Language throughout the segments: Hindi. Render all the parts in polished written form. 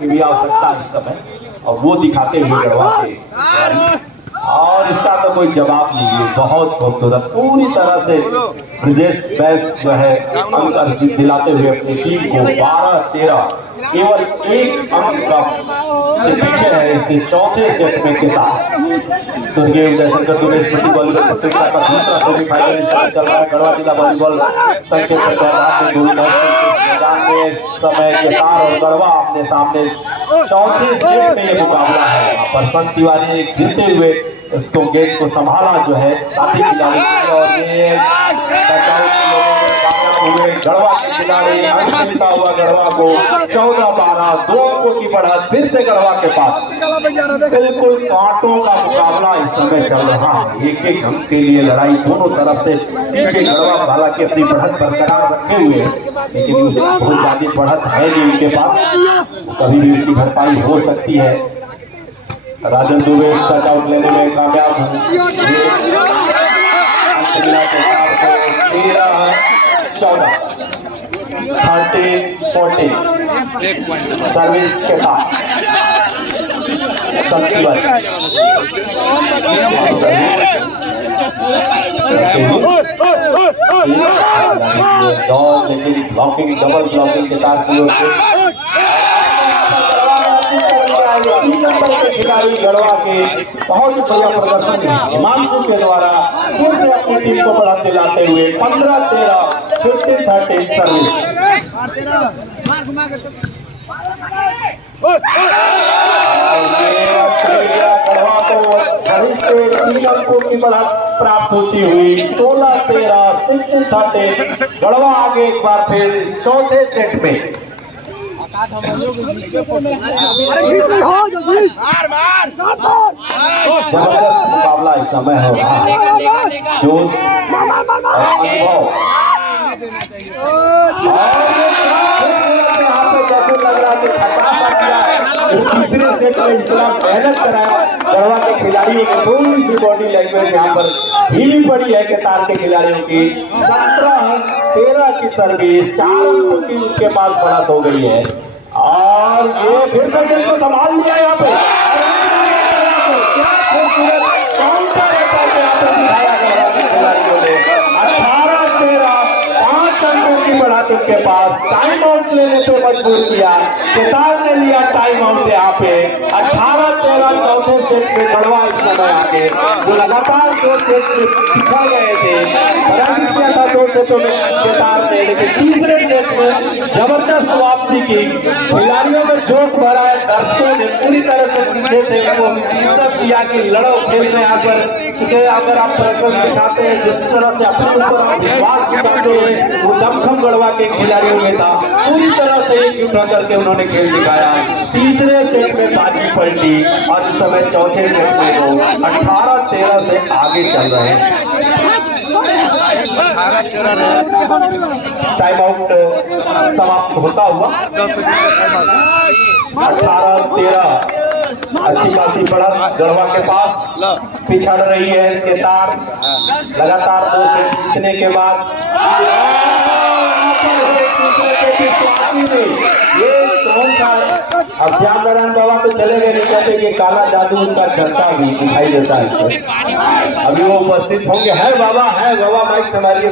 की भी आवश्यकता है इस समय, और वो दिखाते हुए गढ़वा के, और इसका तो कोई जवाब नहीं है। बहुत खूबसूरत पूरी तरह से ब्रजेश बैस जो है अंक अर्जित दिलाते हुए अपनी टीम को 12-13 केवल एक अंक का पीछे है इससे चौथे सेट में के साथ। स्वर्गीय जयशंकर दुबे स्मृति वॉलीबॉल प्रतियोगिता का दूसरा सेमीफाइनल चल रहा है। गढ़वा जिला वॉलीबॉल संघ के मैदान में समय के साथ और गढ़वा अपने सामने चौथे सेट में ये मुकाबला है। यहाँ पर संत तिवारी ने गिरते हुए इसको गेंद को संभाला जो है साथी खिलाड़ी, और ये गढ़वा के खिलाड़ी अंकिता हुआ गढ़वा को 14-12 2 अंकों की बढ़त फिर से गढ़वा के पास। बिल्कुल कांटों का मुकाबला इस समय चल रहा है, एक अंक के लिए लड़ाई दोनों तरफ से। पीछे गढ़वा हालांकि अपनी बढ़त बरकरार रखे हुए, लेकिन बहुत ज्यादा बढ़त है नहीं उनके पास, कभी भी उसकी भरपाई हो सकती है। राजन दुबे शट आउट लेने में कामयाब है। 13-14 13-14 सर्विस के साथ ब्लॉकिंग डबल ब्लॉकिंग के साथ खिलाड़ी गढ़वा के बहुत बढ़िया प्रदर्शन हिमांशु के द्वारा फिर से अपनी टीम को बढ़ाते लाते हुए 15-13 15-13 सर्विस। गढ़वा को 3 अंकों की बढ़त प्राप्त होती हुई 16-13 16-13 गढ़वा आगे एक बार फिर चौथे सेट में। जबरदस्त मुकाबला इस समय हो रहा है। जोश लग रहा तीसरे सेट में इतना मेहनत कराया गढ़वा के खिलाड़ियों ने, थोड़ी सी बॉडी लैंग्वेज यहाँ पर ढीली पड़ी है केतार के खिलाड़ियों की। 17-13 की सर्विस 4 अंकों की उसके पास बढ़त हो गई है, और ये फिर से गेंद को संभाल लिया यहाँ पे। खिलाड़ियों ने 18-13 5 अंकों की बढ़त उनके पास। टाइम आउट लेने पे मजबूर किया, केतार ने लिया टाइम आउट यहाँ पे। 18-13 चौथे सेट में गढ़वा इस समय आके जो लगातार 2 सेट में पिछड़ गए थे, पराजित किया था 2 सेटों में केतार ने, लेकिन तीसरे सेट में जबरदस्त वापसी की। खिलाड़ियों में जोश भरा है, दर्शकों ने पूरी तरह से पीछे से किया कि लड़ो खेल में आकर, क्योंकि अगर आप प्रदर्शन दिखाते हैं जिस तरह से अपने ऊपर विश्वास दिखाते हैं, वो दमखम गढ़वा के खिलाड़ियों में था। पूरी तरह से एक उठा करके उन्होंने खेल दिखाया। तीसरे सेट में बाजी पलटी और इस समय चौथे सेट में वो 18-13 से आगे चल रहे हैं। टाइम आउट समाप्त होता हुआ 18-13 अच्छी खासी बढ़त गढ़वा के पास पिछड़ रही है। केतार लगातार 2 सेट जीतने के बाद ये कौन सा अब ध्यान नारायण बाबा तो चले गए, नहीं कहते कि काला जादू उनका चलता भी दिखाई देता है। अभी वो उपस्थित होंगे। है बाबा माइक हमारी।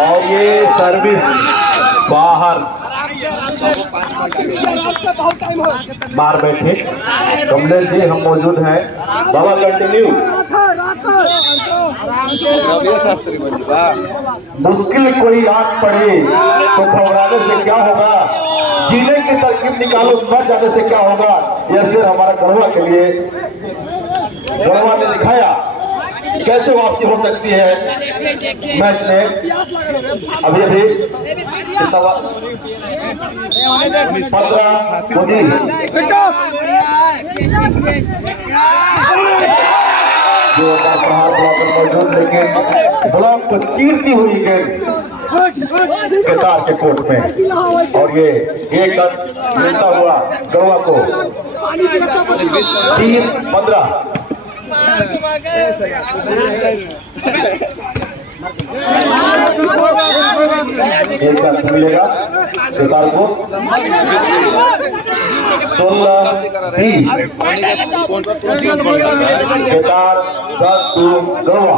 और ये सर्विस बाहर बाहर बैठे कमलेश जी हम मौजूद हैं। बाबा कंटिन्यू। मुश्किल कोई रात पड़े तो घबराने से क्या होगा, जीने की तरकीब निकालो मर जाने से क्या होगा। यह सिर्फ हमारा गढ़वा के लिए गढ़वा ने दिखाया कैसे वापसी हो सकती है मैच में। अभी 15 मौजूद, लेकिन ब्लॉक को चीरती हुई गेंद केतार के कोर्ट में, और ये एक अंक मिलता हुआ गढ़वा को 30-15। एक का मिलेगा केदार को 16-30 केदार टू गवा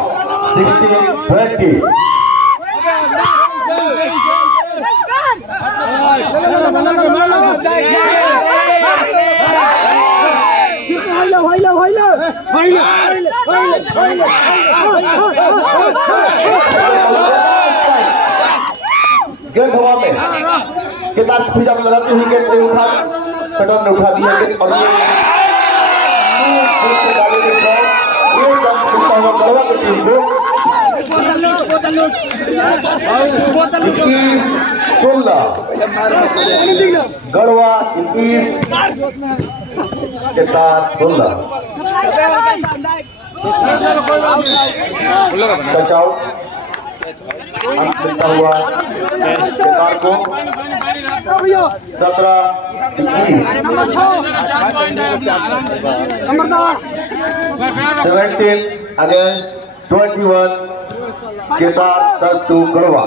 16-20 गेंद हवा में केदार फिजा में लगाती हुई गेंद को उठा कटर ने उठा दिया गेंद और गढ़वा की टीम को 16 गढ़वा 21 केदार 16 बचाओ अंत मिलता हुआ केदार को 17 against 21 Kedar to Garhwa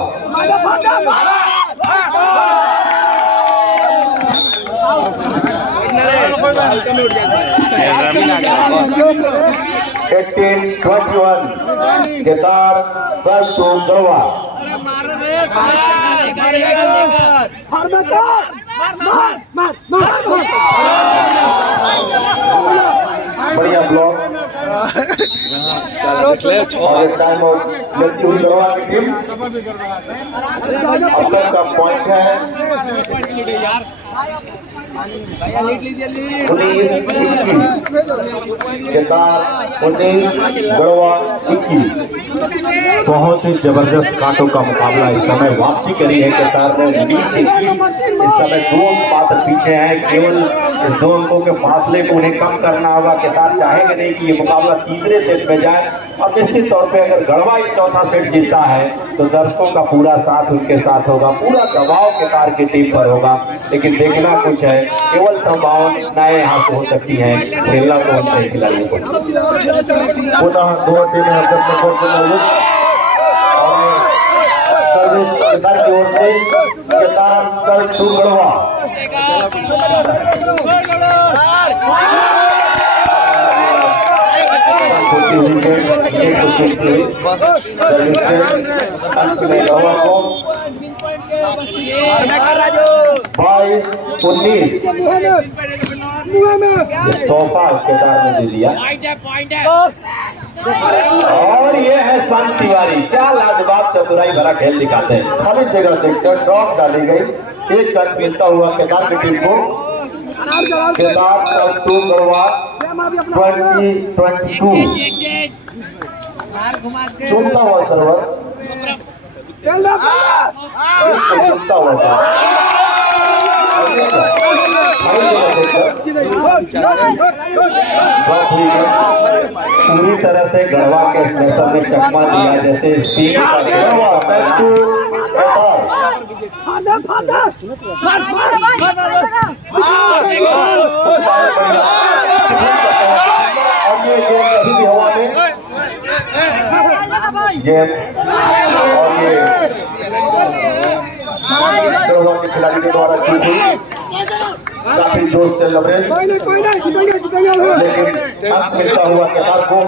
Kedar to Garhwa बढ़िया ब्लॉक और टाइम आउट लेती हुई गढ़वा की टीम अब तक का पॉइंट है 19-21 केदार 19 गढ़वा 21 बहुत ही जबरदस्त कांटों का मुकाबला इस समय वापसी करी है केदार ने 20-21 इस समय 2 पात्र पीछे हैं केवल इस 2 अंकों के फासले को उन्हें कम करना होगा केदार चाहेंगे नहीं कि ये मुकाबला तीसरे सेट में जाए और निश्चित तौर पे अगर गढ़वा ही चौथा सेट जीतता है तो दर्शकों का पूरा साथ उनके साथ होगा पूरा दबाव केदार की टीम पर होगा लेकिन देखना कुछ है केवल संभावनाएं यहाँ से हो सकती हैं खेलना तो उनसे खिलाड़ियों को पुनः 2 टीमें सर्विस केदार की ओर से केदार टू गढ़वा तोहफा केदार ने दे दिया और ये है संत तिवारी क्या लाजवाब चतुराई भरा खेल दिखाते हैं सभी जगह देखकर ड्रॉप डाली गई एक रन मिलता हुआ केदार की टीम को केदार टू गढ़वा 20-22 चुनता हुआ सर्वर चुनता हुआ सर्वर पूरी तरह से गढ़वा के स्टेशन में चकमा दिया जैसे स्पीड खिलाड़ी के द्वारा काफी जोश से लबरेज लेकिन अंत मिलता हुआ केदार को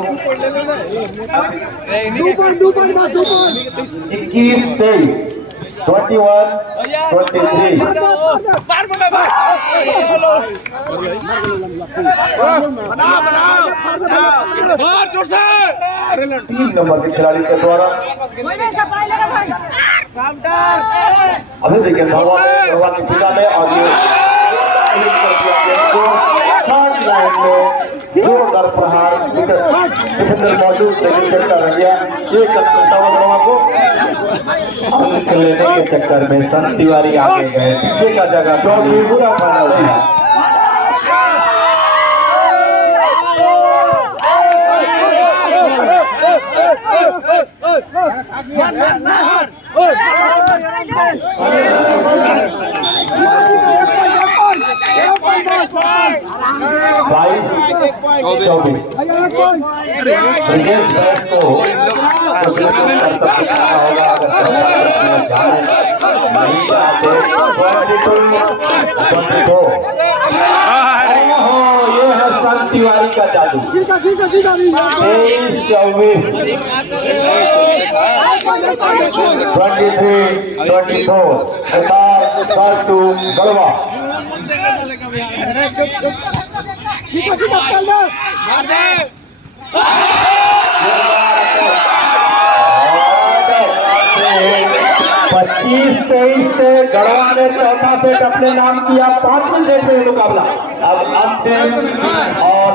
21-23 21-23 3 नंबर के खिलाड़ी के द्वारा अभी देखिए गढ़वा की पिता में और थर्ड लाइन में जोरदार प्रहार डिफेंडर मौजूद लेकिन रह गया एक गढ़वा को लेने के चक्कर में संत तिवारी आगे गए पीछे का जगह पूरा फाइनल है 22-24 ब्रिजेश बैट को कुछ करतब दिखाना होगा। अगर नहीं आते 22-22 ये है संत तिवारी का जादू। 23-24 23-24 करतू गढ़वा। मार दे 25-23 से गढ़वा ने चौथा सेट अपने नाम किया। 5वें सेट में मुकाबला अब अंतिम और